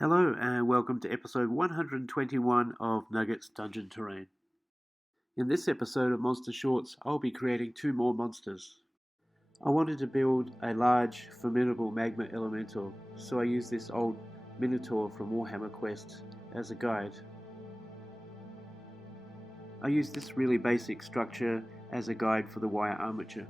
Hello and welcome to episode 121 of Nuggets Dungeon Terrain. In this episode of Monster Shorts, I'll be creating two more monsters. I wanted to build a large, formidable Magma Elemental, so I used this old Minotaur from Warhammer Quest as a guide. I used this really basic structure as a guide for the wire armature.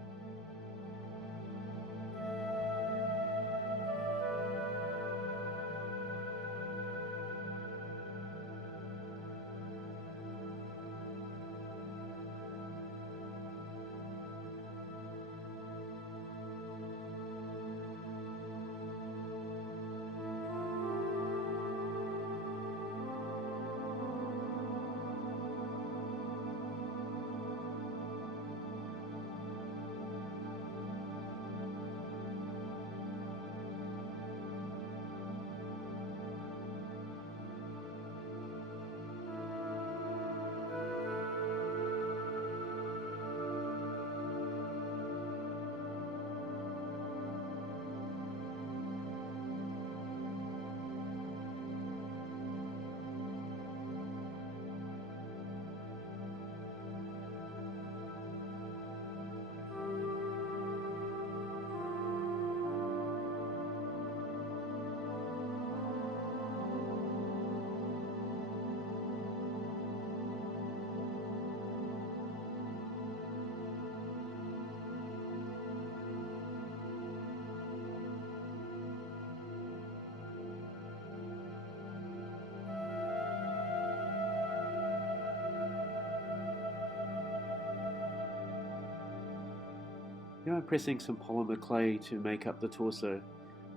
Now I'm pressing some polymer clay to make up the torso.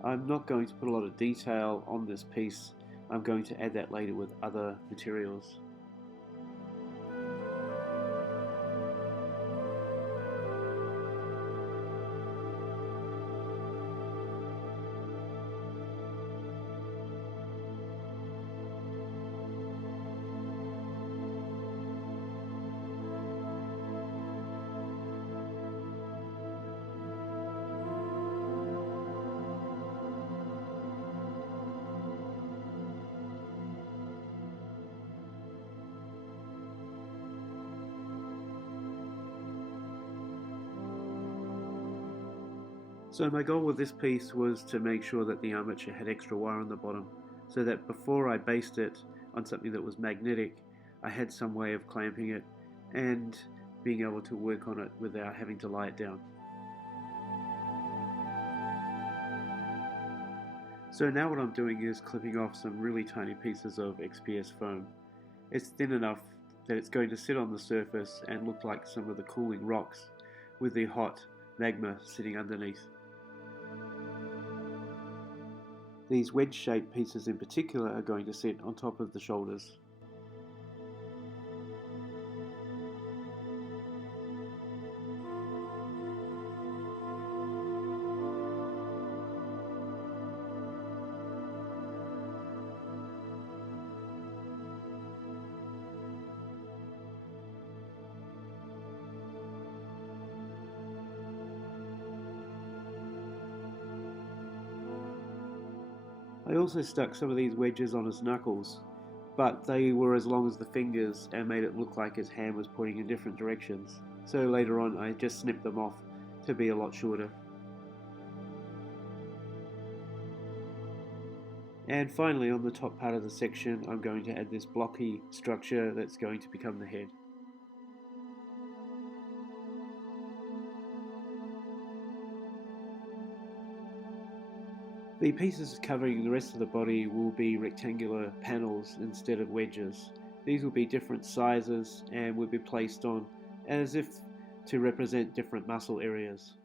I'm not going to put a lot of detail on this piece. I'm going to add that later with other materials. So my goal with this piece was to make sure that the armature had extra wire on the bottom, so that before I based it on something that was magnetic, I had some way of clamping it and being able to work on it without having to lie it down. So now what I'm doing is clipping off some really tiny pieces of XPS foam. It's thin enough that it's going to sit on the surface and look like some of the cooling rocks with the hot magma sitting underneath. These wedge-shaped pieces in particular are going to sit on top of the shoulders. I also stuck some of these wedges on his knuckles, but they were as long as the fingers and made it look like his hand was pointing in different directions. So later on I just snipped them off to be a lot shorter. And finally, on the top part of the section, I'm going to add this blocky structure that's going to become the head. The pieces covering the rest of the body will be rectangular panels instead of wedges. These will be different sizes and will be placed on as if to represent different muscle areas.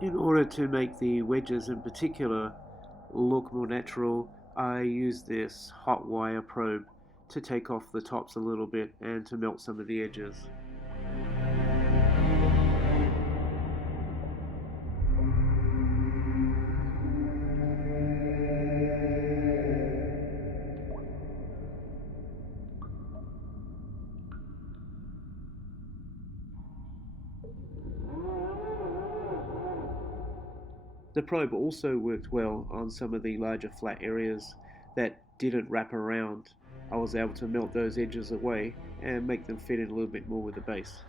In order to make the wedges in particular look more natural, I use this hot wire probe to take off the tops a little bit and to melt some of the edges. The probe also worked well on some of the larger flat areas that didn't wrap around. I was able to melt those edges away and make them fit in a little bit more with the base.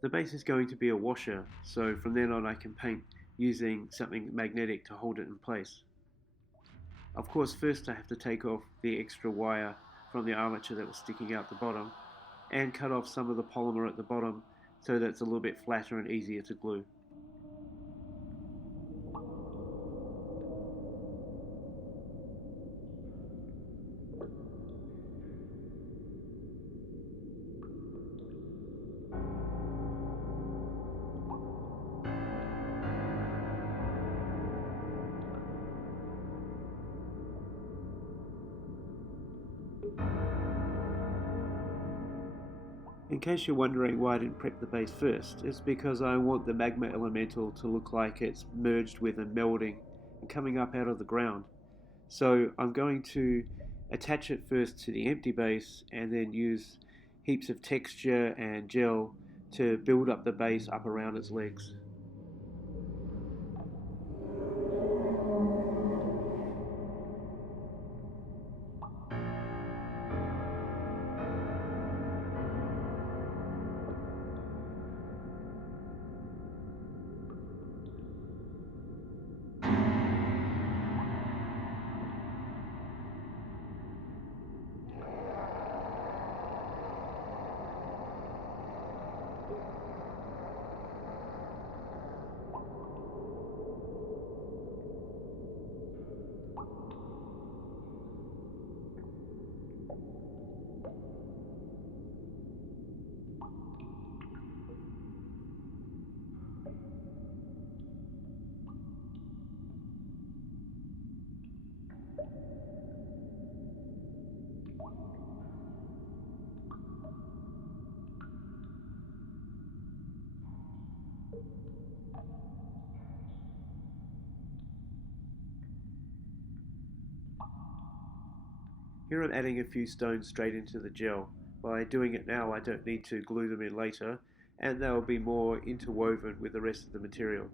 The base is going to be a washer, so from then on I can paint using something magnetic to hold it in place. Of course, first I have to take off the extra wire from the armature that was sticking out the bottom and cut off some of the polymer at the bottom so that it's a little bit flatter and easier to glue. In case you're wondering why I didn't prep the base first, it's because I want the Magma Elemental to look like it's merged with and melding and coming up out of the ground. So I'm going to attach it first to the empty base and then use heaps of texture and gel to build up the base up around its legs. Here I'm adding a few stones straight into the gel. By doing it now I don't need to glue them in later, and they'll be more interwoven with the rest of the material.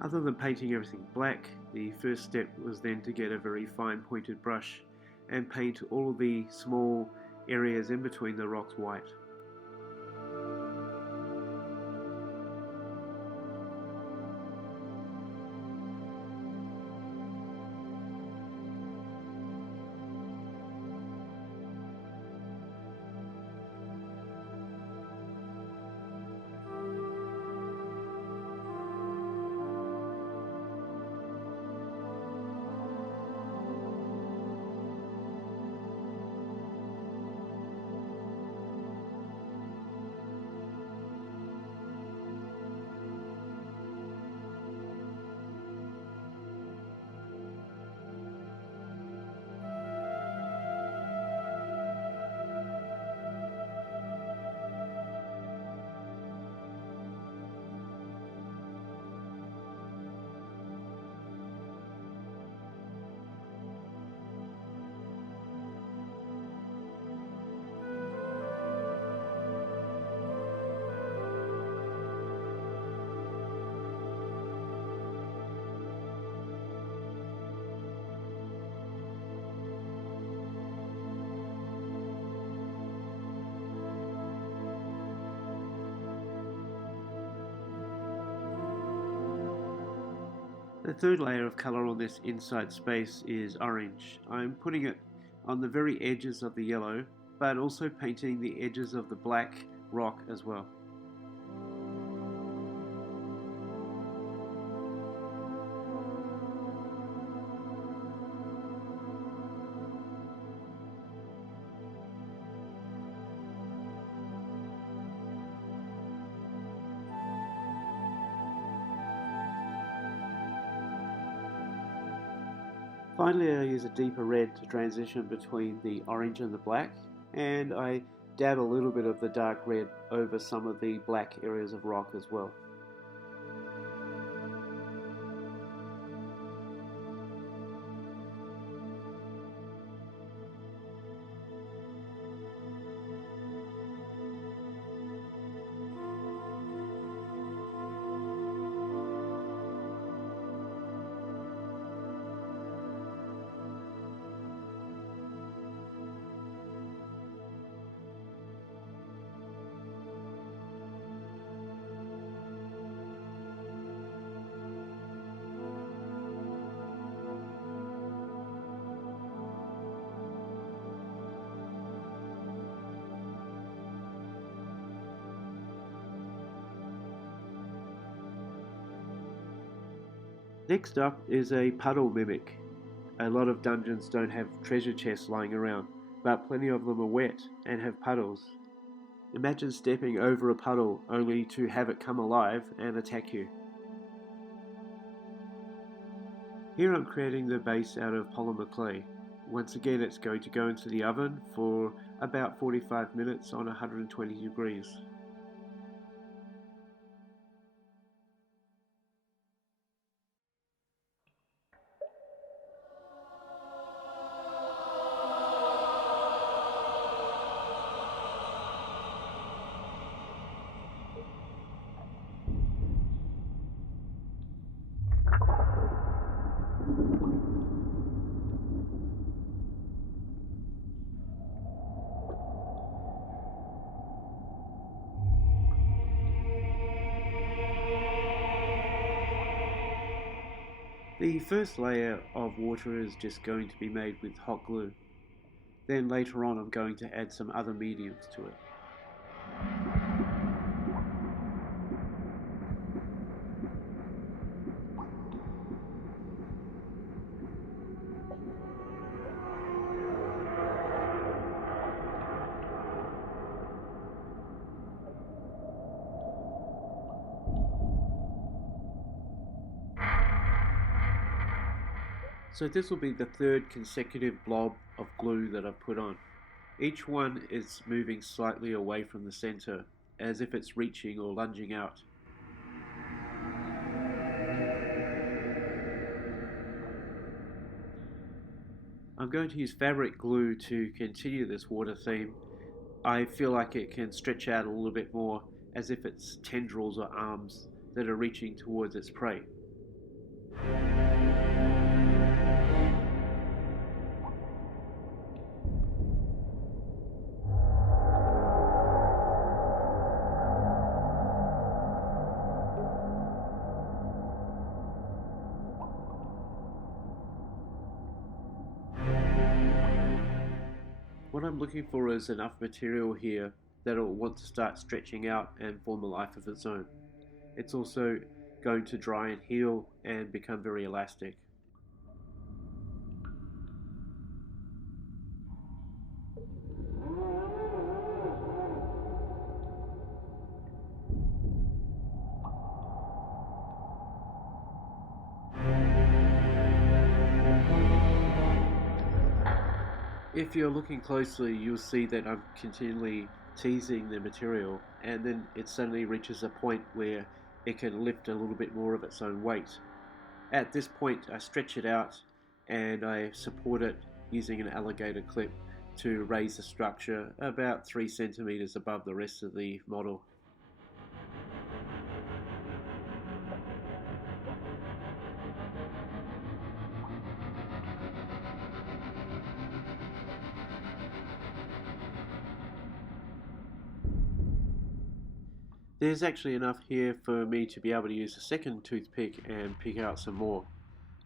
Other than painting everything black, the first step was then to get a very fine pointed brush and paint all of the small areas in between the rocks white. The third layer of colour on this inside space is orange. I'm putting it on the very edges of the yellow, but also painting the edges of the black rock as well. Finally, I use a deeper red to transition between the orange and the black, and I dab a little bit of the dark red over some of the black areas of rock as well. Next up is a puddle mimic. A lot of dungeons don't have treasure chests lying around, but plenty of them are wet and have puddles. Imagine stepping over a puddle only to have it come alive and attack you. Here I'm creating the base out of polymer clay. Once again, it's going to go into the oven for about 45 minutes on 120 degrees. The first layer of water is just going to be made with hot glue. Then later on I'm going to add some other mediums to it. So this will be the third consecutive blob of glue that I've put on. Each one is moving slightly away from the center, as if it's reaching or lunging out. I'm going to use fabric glue to continue this water theme. I feel like it can stretch out a little bit more, as if it's tendrils or arms that are reaching towards its prey. What I'm looking for is enough material here that it will want to start stretching out and form a life of its own. It's also going to dry and heal and become very elastic. If you're looking closely, you'll see that I'm continually teasing the material, and then it suddenly reaches a point where it can lift a little bit more of its own weight. At this point, I stretch it out and I support it using an alligator clip to raise the structure about 3 centimeters above the rest of the model. There's actually enough here for me to be able to use a second toothpick and pick out some more.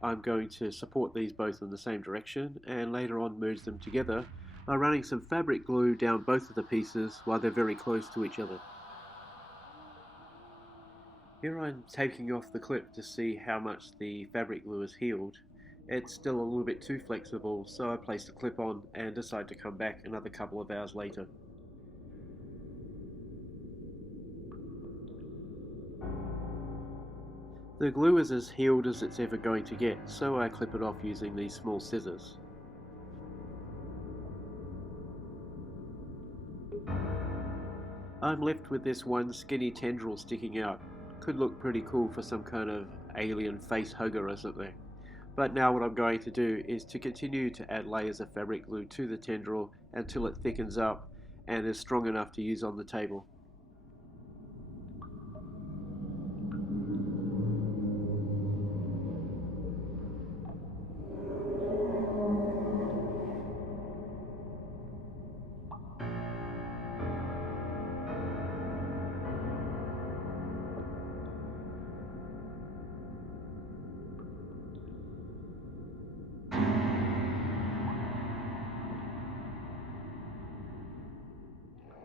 I'm going to support these both in the same direction and later on merge them together by running some fabric glue down both of the pieces while they're very close to each other. Here I'm taking off the clip to see how much the fabric glue has healed. It's still a little bit too flexible, so I place the clip on and decide to come back another couple of hours later. The glue is as healed as it's ever going to get, so I clip it off using these small scissors. I'm left with this one skinny tendril sticking out. Could look pretty cool for some kind of alien face hugger or something. But now what I'm going to do is to continue to add layers of fabric glue to the tendril until it thickens up and is strong enough to use on the table.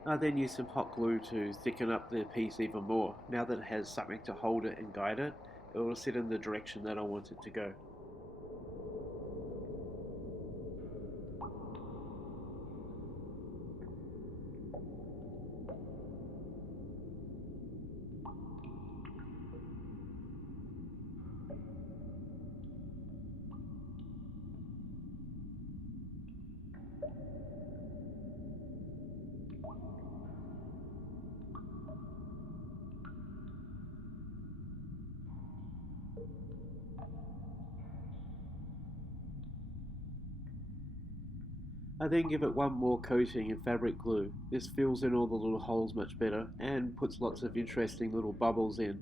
I then use some hot glue to thicken up the piece even more. Now that it has something to hold it and guide it, it will sit in the direction that I want it to go. I then give it one more coating in fabric glue. This fills in all the little holes much better and puts lots of interesting little bubbles in.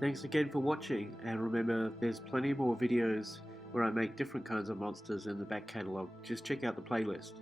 Thanks again for watching, and remember there's plenty more videos where I make different kinds of monsters in the back catalogue. Just check out the playlist.